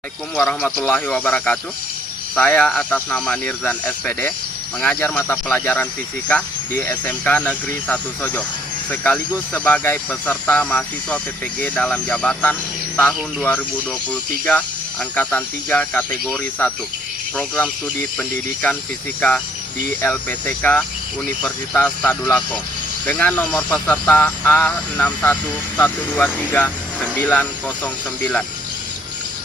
Assalamualaikum warahmatullahi wabarakatuh. Saya atas nama Nirzan SPD mengajar mata pelajaran fisika di SMK Negeri 1 Sojo, sekaligus sebagai peserta mahasiswa PPG dalam jabatan tahun 2023 Angkatan 3 kategori 1 Program Studi Pendidikan Fisika di LPTK Universitas Tadulako dengan nomor peserta A61123-909.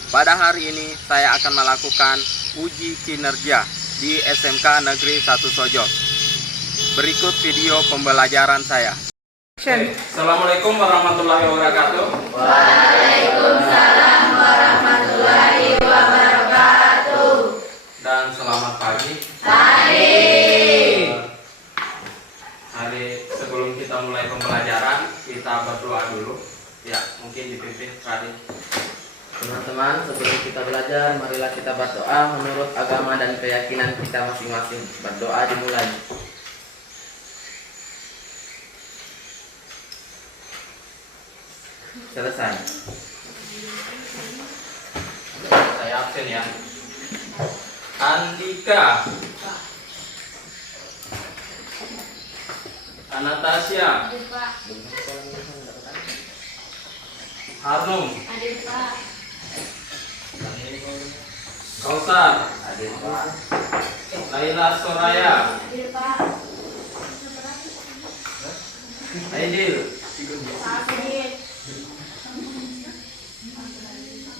Pada hari ini saya akan melakukan uji kinerja di SMK Negeri 1 Sojo. Berikut video pembelajaran saya. Assalamualaikum warahmatullahi wabarakatuh. Waalaikumsalam warahmatullahi wabarakatuh. Dan selamat pagi. Hari sebelum kita mulai pembelajaran, kita berdoa dulu. Ya, mungkin dipimpin Radin. Teman-teman, sebelum kita belajar, marilah kita berdoa menurut agama dan keyakinan kita masing-masing. Berdoa dimulai. Selesai. Saya absen ya. Andika, Anastasia, Harnum, Kausar, Hadir Pak. Laila Soraya, Aidil,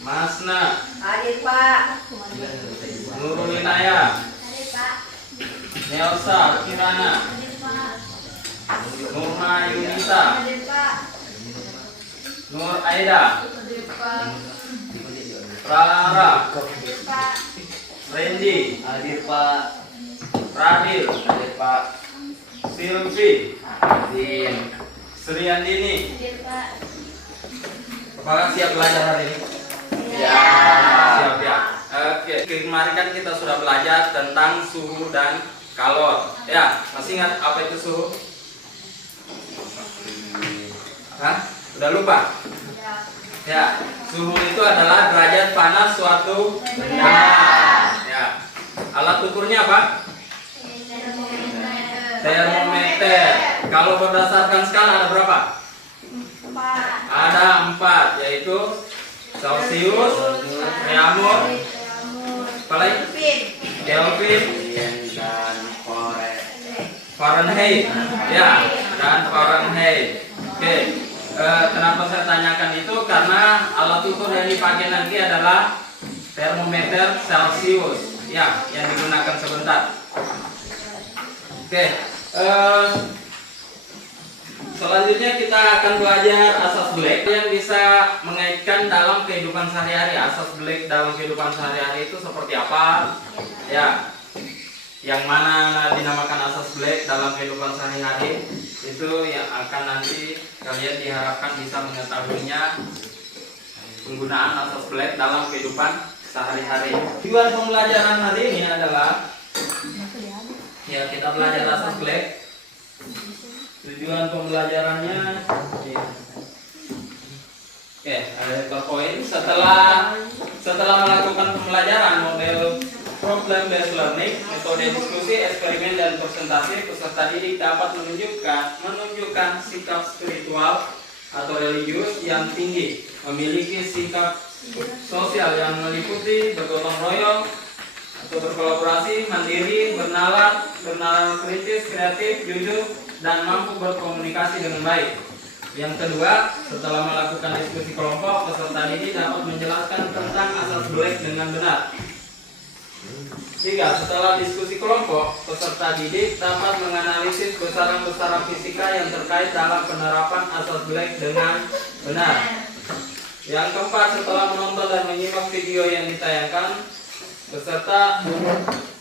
Masna, Hadir Pak. Nurul Inaya, Nelsa Kirana, Nurma Yunita, Nur Aida, Rara, Randy, Hadir Pak. Radil, Hadir Pak. Silvi, Hadir. Sri Andini. Apakah siap belajar hari ini? Ya. Siap ya. Oke, kemarin kan kita sudah belajar tentang suhu dan kalor. Ya, masih ingat apa itu suhu? Hah? Udah lupa? Ya, suhu itu adalah derajat panas suatu benda. Ya. Alat ukurnya apa? Termometer. Kalau berdasarkan skala ada berapa? Ada 4, yaitu Celcius, Reaumur, Kelvin, Dan Fahrenheit. Ya, dan Fahrenheit. Oke. Kenapa saya tanyakan itu? Karena alat ukur yang dipakai nanti adalah termometer Celcius. Ya, yang digunakan sebentar. Oke. Selanjutnya kita akan belajar asas Black yang bisa mengaitkan dalam kehidupan sehari-hari. Asas Black dalam kehidupan sehari-hari itu seperti apa? Ya, yang mana dinamakan asas Black dalam kehidupan sehari-hari itu yang akan nanti kalian diharapkan bisa mengetahuinya, penggunaan asas Black dalam kehidupan sehari-hari. Tujuan pembelajaran hari ini adalah ya kita belajar asas Black. Tujuan pembelajarannya oke, ada PowerPoint. Setelah melakukan pembelajaran model problem based learning, metode diskusi, eksperimen dan presentasi, peserta didik dapat menunjukkan sikap spiritual atau religius yang tinggi, memiliki sikap sosial yang meliputi bergotong royong atau berkolaborasi, mandiri, bernalar kritis, kreatif, jujur, dan mampu berkomunikasi dengan baik. Yang kedua, setelah melakukan diskusi kelompok, peserta didik dapat menjelaskan tentang asas Black dengan benar. Tiga, setelah diskusi kelompok, peserta didik dapat menganalisis besaran-besaran fisika yang terkait dalam penerapan asas Black dengan benar. Yang keempat, setelah menonton dan menyimak video yang ditayangkan,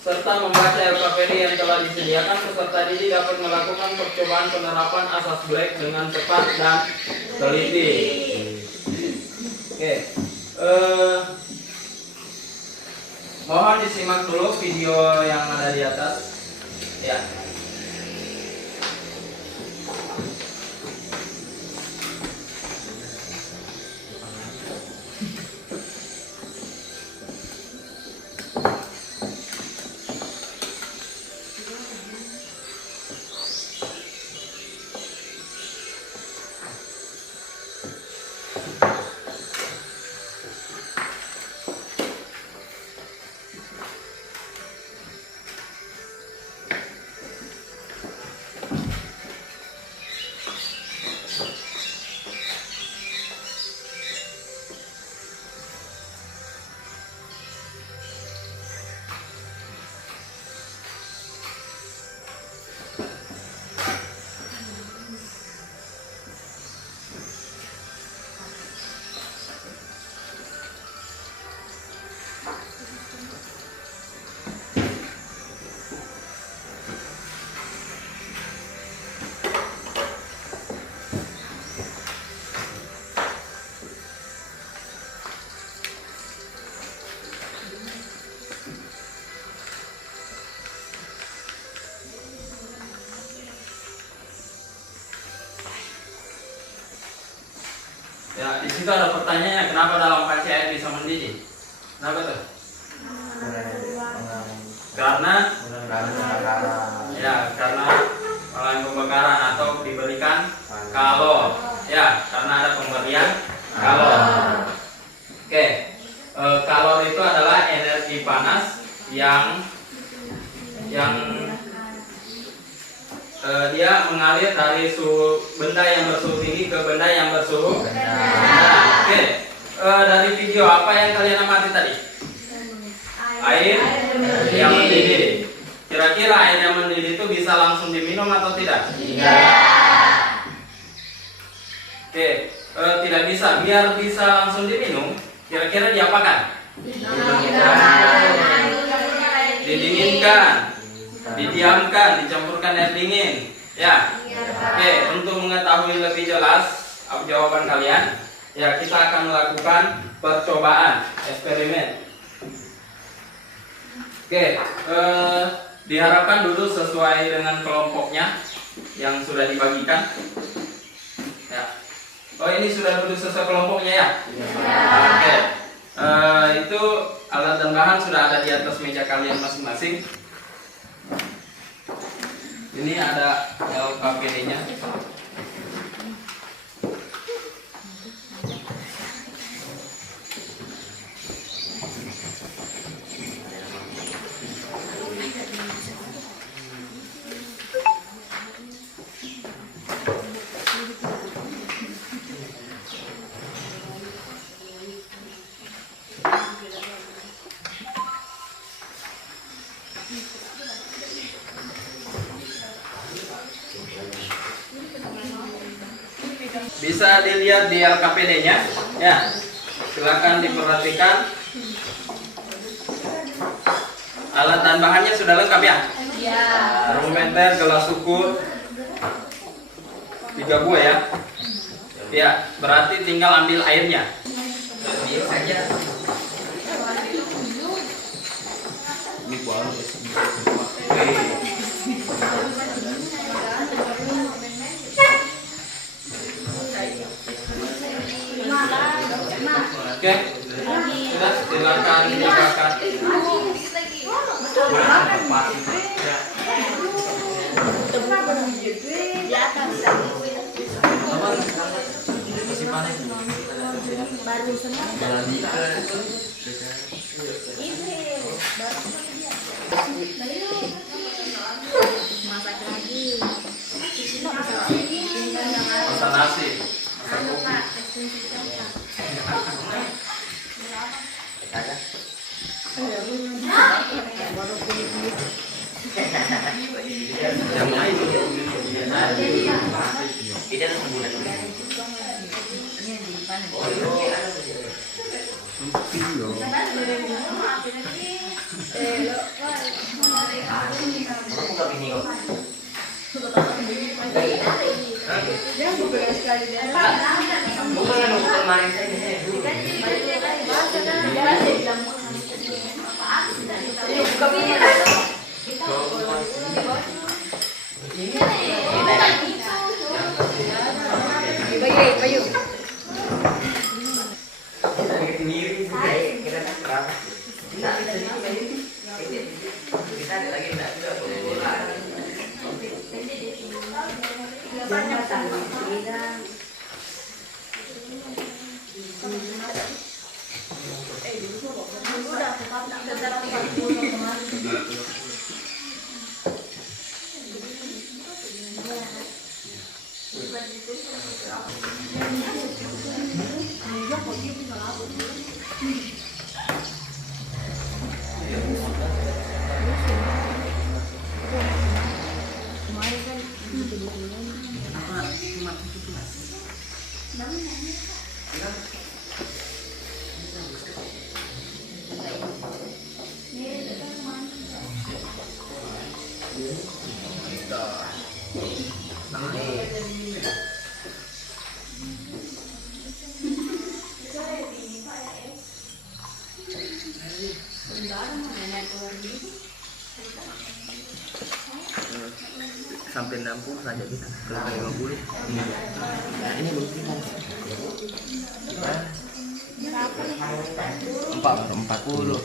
serta membaca LKPD yang telah disediakan, peserta didik dapat melakukan percobaan penerapan asas Black dengan cepat dan teliti. Oke, mohon disimak dulu video yang ada di atas. Ya. situ ada pertanyaannya, kenapa dalam pakai air bisa mendidih? Kenapa tuh? Karena mengalami pembakaran atau diberikan kalor. Ya, karena ada pemberian kalor. Oke, kalor itu adalah energi panas yang dia mengalir dari benda yang bersuhu tinggi ke benda yang bersuhu rendah. Oke, dari video apa yang kalian amati tadi? Air yang mendidih. Kira-kira air yang mendidih itu bisa langsung diminum atau tidak? Tidak. Oke, tidak bisa. Biar bisa langsung diminum, kira-kira diapakan? Didinginkan, didiamkan, dicampurkan air dingin. Ya. Oke, untuk mengetahui lebih jelas jawaban kalian, ya kita akan melakukan percobaan, eksperimen. Oke, diharapkan duduk sesuai dengan kelompoknya yang sudah dibagikan. Ya. Oh, ini sudah duduk sesuai kelompoknya ya? Oke. Itu alat dan bahan sudah ada di atas meja kalian masing-masing. Ini ada LKPD-nya. Bisa dilihat di LKPD-nya, ya. Silakan diperhatikan. Alat dan bahannya sudah lengkap ya? Ya. Termometer, gelas ukur, 3 buah ya. Ya, berarti tinggal ambil airnya. Ini saja. Ini buah. Oke, sudah silakan dibakar. Masak lagi. Masak nasi. Sampai 60 saja kita. Kalau 50. Nah, ini belum kita. 40.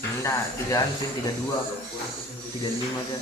Enggak, 3 sih, 32. 35 aja.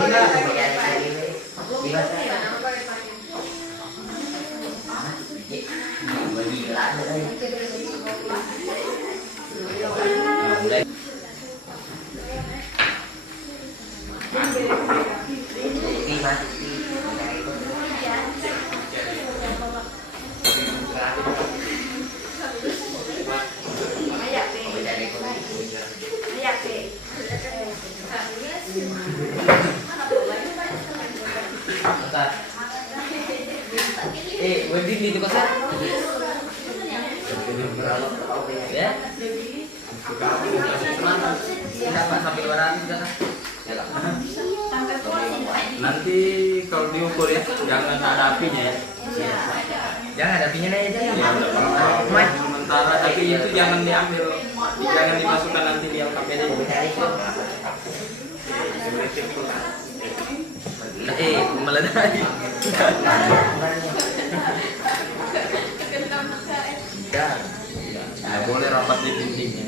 200 nanti kalau diukur ya jangan ada apinya ya. Jangan ada apinya aja ya. Sementara tapi itu jangan diambil, jangan dimasukkan nanti di LKPD. Meledai. Nggak boleh rapat di dindingnya.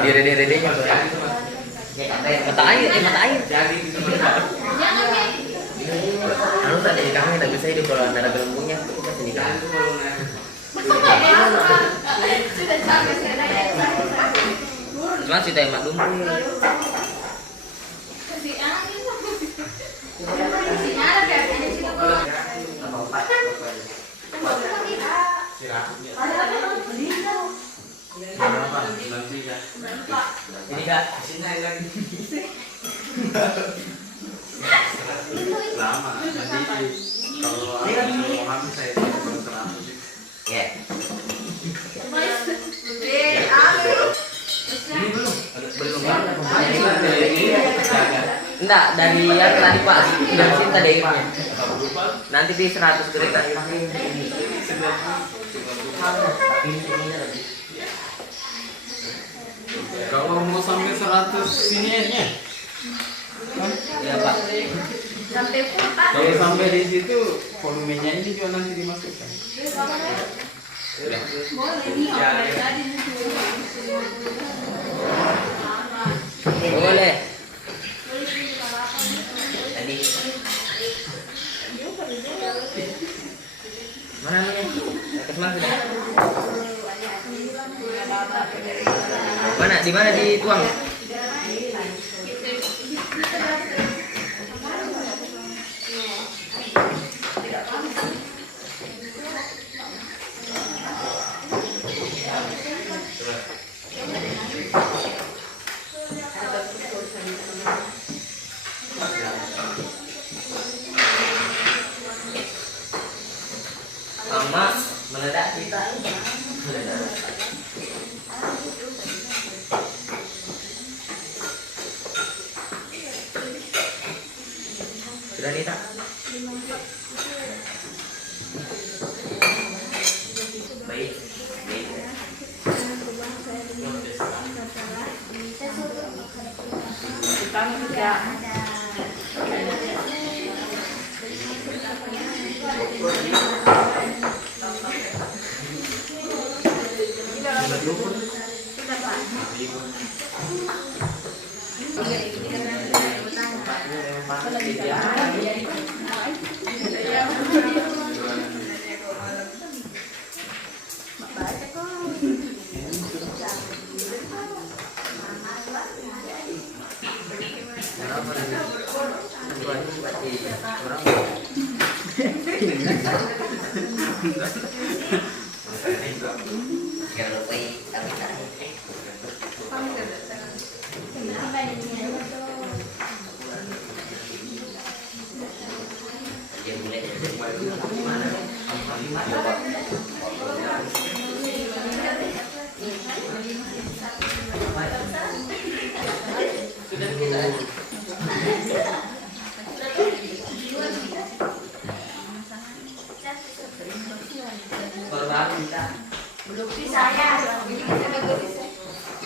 Di dedenya. Mata air. Anu tadi kami tidak bisa hidup kalau ada gelembungnya. Cuma si teh mak lumpuh. Ini Kak, sini lagi. Lama. Nanti kalau aku mau habis saya baru 100 sih. Ya. Belum enggak dari yang tadi Pak dari sini tadi akhirnya. Nanti di 100 derita Kalau mau sampai 100 sini aja. ya Pak. Sampai full Pak. Kalau sampai di situ volumenya ini juga nanti dimasukkan. Boleh. Tadi. Mana nih? Atas mana sudah? Mana? Di mana dituang? Sama meledak kita. Sudah nih tak? Baik. Baik.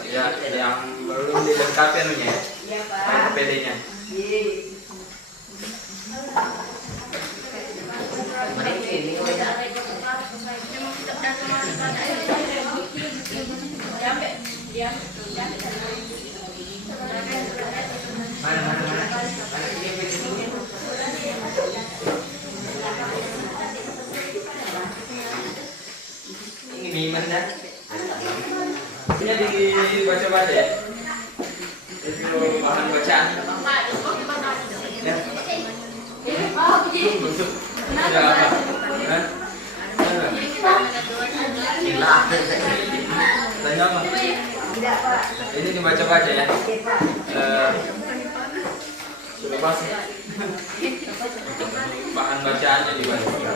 Ya, yang belum dilengkapi anunya ya. PD-nya. Ini mana? Ini dibaca-baca ya. Itu bahan bacaan. Ya. Sudah apa? Hah? Gila. Tanya apa? Ini dibaca-baca ya. Sudah pas. Bahan bacaannya dibaca.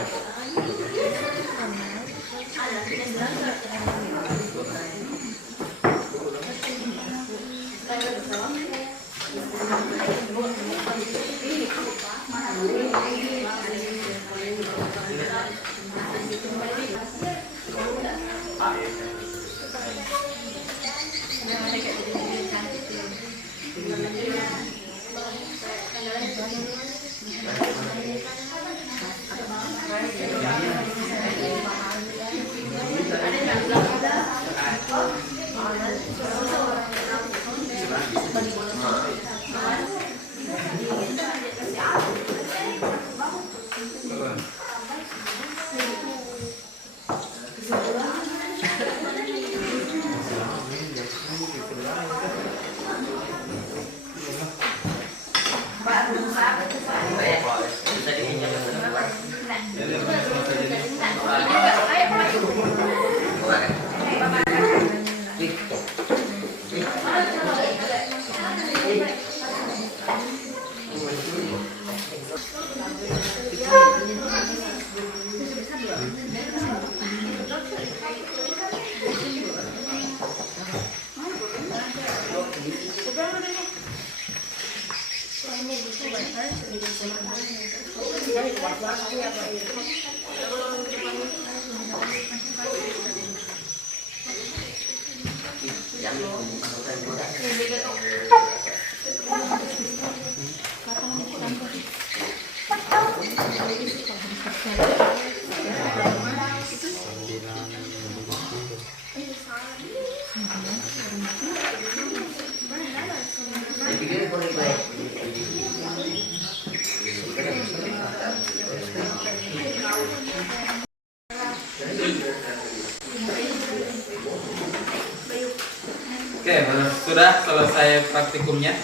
Oke, sudah selesai praktikumnya.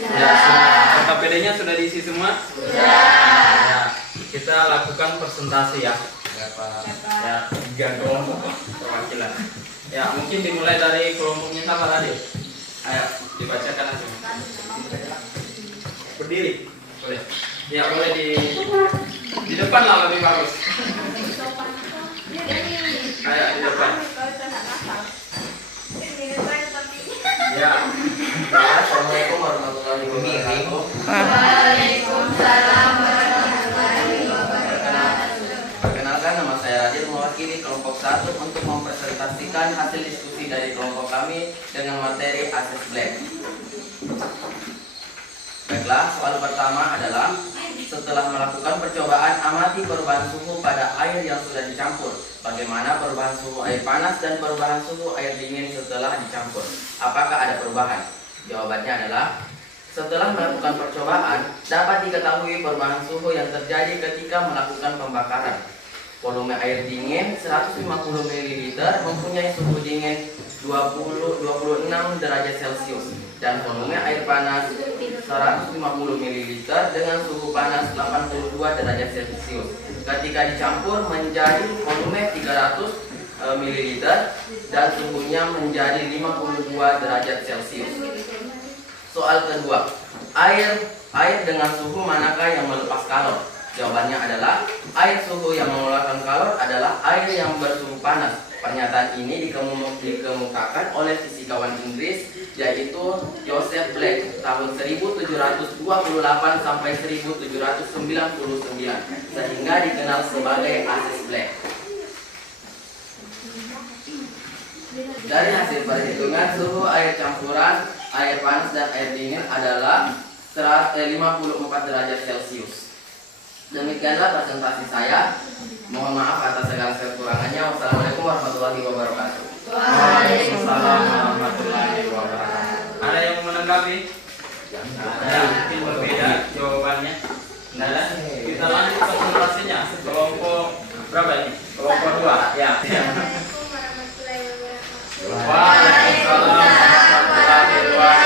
Ya, KPD-nya sudah diisi semua. Ya, kita lakukan presentasi ya. Ya, 3 kelompok perwakilan. Ya, mungkin dimulai dari kelompoknya siapa tadi? Ayo, dibacakan aja. Berdiri, boleh. Ya, boleh di depan lah lebih bagus. Ayo, di depan. Ya. Assalamualaikum warahmatullahi wabarakatuh. Waalaikumsalam warahmatullahi wabarakatuh. Perkenalkan, nama saya Radil, mewakili kelompok 1 untuk mempresentasikan hasil diskusi dari kelompok kami dengan materi Access Black. Baiklah, soal pertama adalah setelah melakukan percobaan, amati perubahan suhu pada air yang sudah dicampur. Bagaimana perubahan suhu air panas dan perubahan suhu air dingin setelah dicampur? Apakah ada perubahan? Jawabannya adalah setelah melakukan percobaan, dapat diketahui perubahan suhu yang terjadi ketika melakukan pembakaran. Volume air dingin 150 ml mempunyai suhu dingin 26 derajat Celcius dan volume air panas 150 ml dengan suhu panas 82 derajat Celcius. Ketika dicampur menjadi volume 300 ml dan suhunya menjadi 52 derajat Celcius. Soal kedua, air dengan suhu manakah yang melepas kalor? Jawabannya adalah air suhu yang mengeluarkan kalor adalah air yang bersuhu panas. Pernyataan ini dikemukakan oleh fisikawan Inggris yaitu Joseph Black tahun 1728 sampai 1799 sehingga dikenal sebagai Access Black. Dari hasil perhitungan suhu air campuran air panas dan air dingin adalah 54 derajat Celcius. Demikianlah presentasi saya. Mohon maaf atas segala kekurangannya. Wassalamualaikum warahmatullahi wabarakatuh. Waalaikumsalam warahmatullahi wabarakatuh. Ada yang mau menanggapi? Ada mungkin berbeda jawabannya. Nah, kita lanjut presentasinya. Kelompok berapa ini? Kelompok 2. Ya. Waalaikumsalam warahmatullahi wabarakatuh.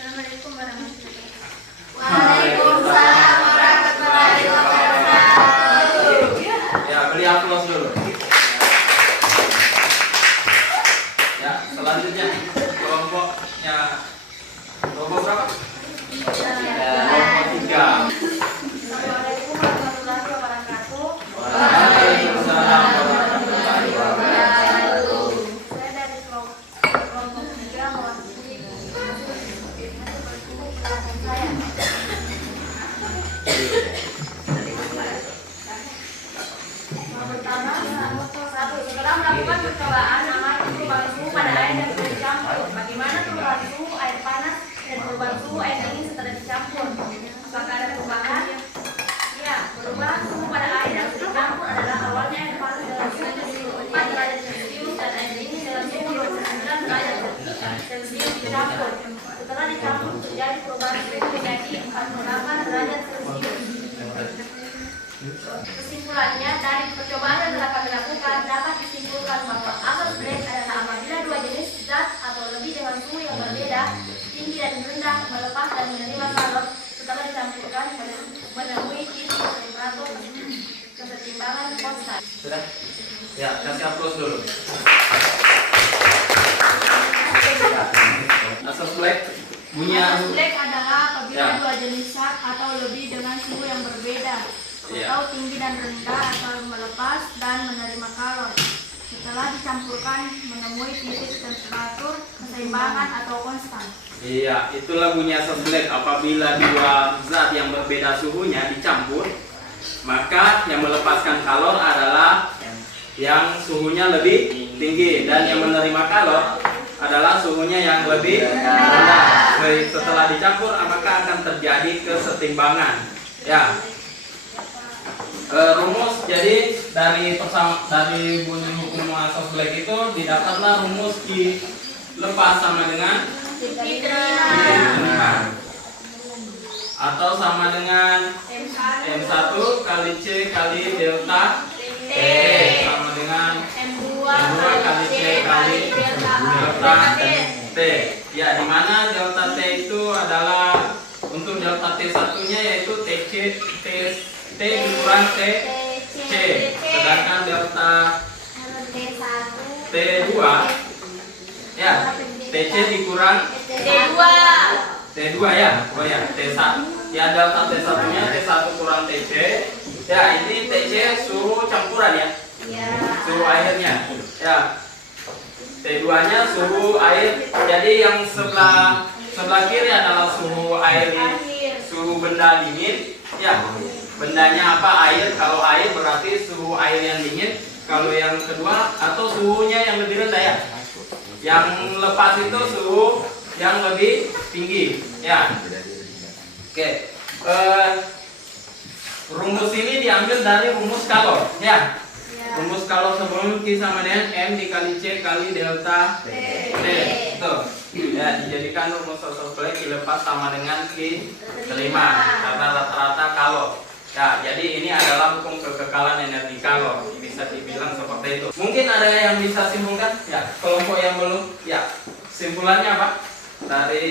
Assalamualaikum warahmatullahi wabarakatuh. Waalaikumsalam warahmatullahi wabarakatuh. Ya, beri aplaus dulu. Ya, selanjutnya kelompok berapa? Tiga. Assalamualaikum warahmatullahi wabarakatuh. Waalaikumsalam warahmatullahi wabarakatuh. Saya dari kelompok 3 mewakili penjelasan saya. Yang pertama, satu, setelah melakukan percobaan amati perubahan suhu pada air dan suhu dicampur. Bagaimana perubahan suhu air panas dan perubahan suhu air dingin setelah dicampur? Apakah ada perubahan? Ya, perubahan suhu pada air dan suhu dicampur adalah awalnya air panas dalam suhu 4 derajat Celcius dan air dingin dalam suhu 29 derajat Celcius dicampur. Setelah dicampur terjadi perubahan suhu menjadi 48 derajat Celcius. Kesimpulannya, dari percobaan yang telah kami lakukan dapat disimpulkan bahwa arus black adalah apabila dua jenis zat atau lebih dengan suhu yang berbeda, tinggi dan rendah, melepas dan menerima kalor setelah dicampurkan menemui titik temperatur kesetimbangan konstan. Sudah? Ya, kasih aplaus dulu. Asas black bunyi Arus black adalah apabila Ya. dua jenis zat atau lebih dengan suhu yang berbeda, Ya. atau tinggi dan rendah atau melepas dan menerima kalor setelah dicampurkan menemui titik temperatur keseimbangan atau konstan. Iya, itulah bunyi asas black. Apabila dua zat yang berbeda suhunya dicampur, maka yang melepaskan kalor adalah yang suhunya lebih tinggi dan yang menerima kalor adalah suhunya yang lebih rendah. Setelah dicampur, maka akan terjadi kesetimbangan. Ya. Rumus jadi dari bunyi hukum asas black itu didapatlah rumus Q lepas sama dengan atau sama dengan M1 kali C kali delta T sama dengan M2 kali C kali delta T. Ya, di mana delta T itu adalah untuk delta T satunya yaitu TC T dikurang TC, sedangkan delta T2 ya TC dikurang T2 ya, oh ya T1 ya, delta T satunya T1 kurang TC ya, ini TC suhu campuran ya, suhu airnya ya, T2 nya suhu air. Jadi yang sebelah kiri adalah suhu air, suhu benda dingin ya, bendanya apa? Air. Kalau air berarti suhu air yang dingin. Kalau yang kedua atau suhunya yang lebih rendah ya, yang lepas itu suhu yang lebih tinggi ya. Oke, rumus ini diambil dari rumus kalor ya. Rumus kalor sebelum Q sama dengan M dikali C kali delta T. Itu ya, dijadikan rumus asas black dilepas sama dengan Q terima karena rata-rata kalor. Ya, jadi ini adalah hukum kekekalan energi kalor. Bisa dibilang seperti itu. Mungkin ada yang bisa simpulkan? Ya, kelompok yang belum. Ya, simpulannya apa? Dari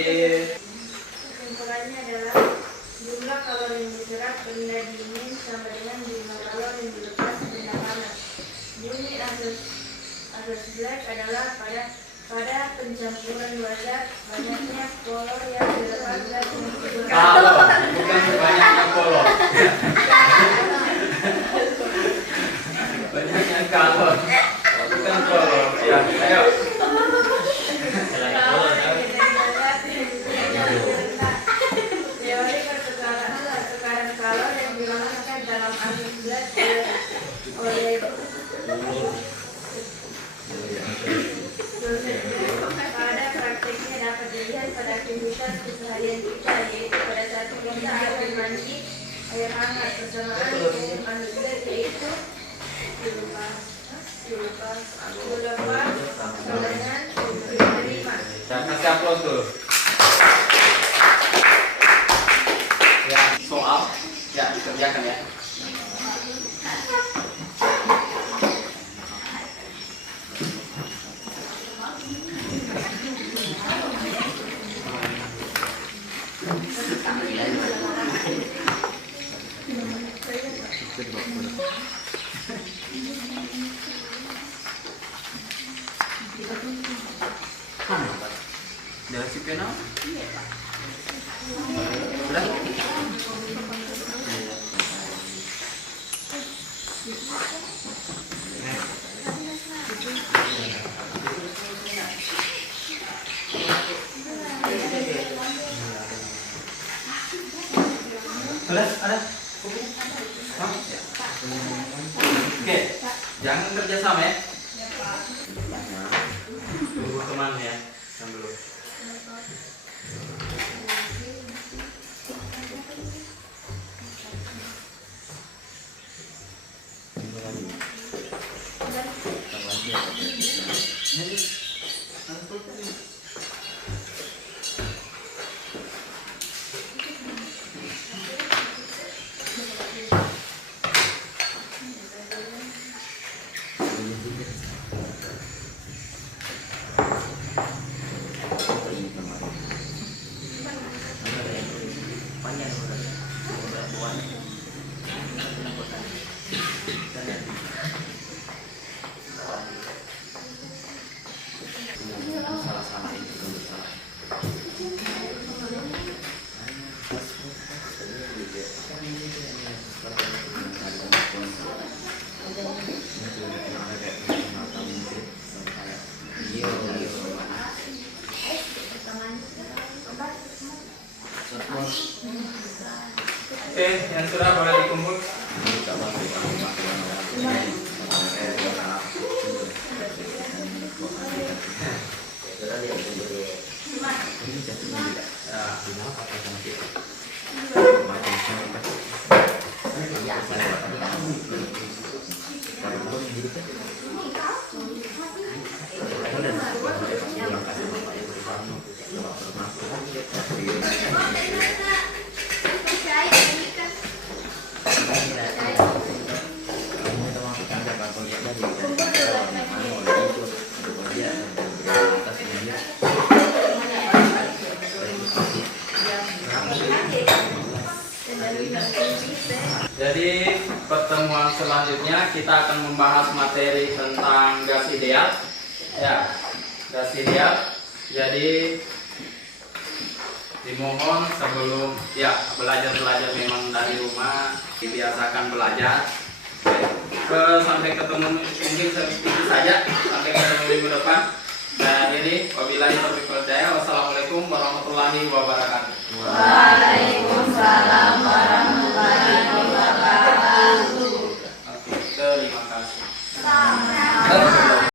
Kesimpulannya adalah jumlah kalori yang diserap benda dingin sama dengan jumlah kalori yang dilepas benda panas. Bunyi asas black adalah pada pencampuran dua zat banyaknya kolor yang dilepas dan pengumpulan kalor, bukan banyaknya kolor. Banyaknya kalor, bukan kolor. Ya, ayo. Teori pertukaran kalor yang dilakukan dalam asas black oleh pada prakteknya dapat dilihat pada aktivitas keseharian kita, yaitu pada saat kita air mandi, air hangat bersamaan dengan asas black, yaitu dilepas dengan menerima. Ya, kasih aplaus dulu. Ya, soal ya dikerjakan ya. Dari si penal? Udah. Sudah, ada? Hah? Oke, jangan kerjasama ya. Tunggu teman ya, yang dulu. Oke, yang sudah boleh dikumpul. Jadi pertemuan selanjutnya kita akan membahas materi tentang gas ideal. Ya, gas ideal. Jadi dimohon sebelum belajar memang dari rumah dibiasakan belajar. Sampai ketemu mungkin sedikit saja sampai ketemu minggu depan. Dan ini wabillahi taufiq wal hidayah. Wassalamualaikum warahmatullahi wabarakatuh. Waalaikumsalam warahmatullahi wabarakatuh. Oke, terima kasih. Sama.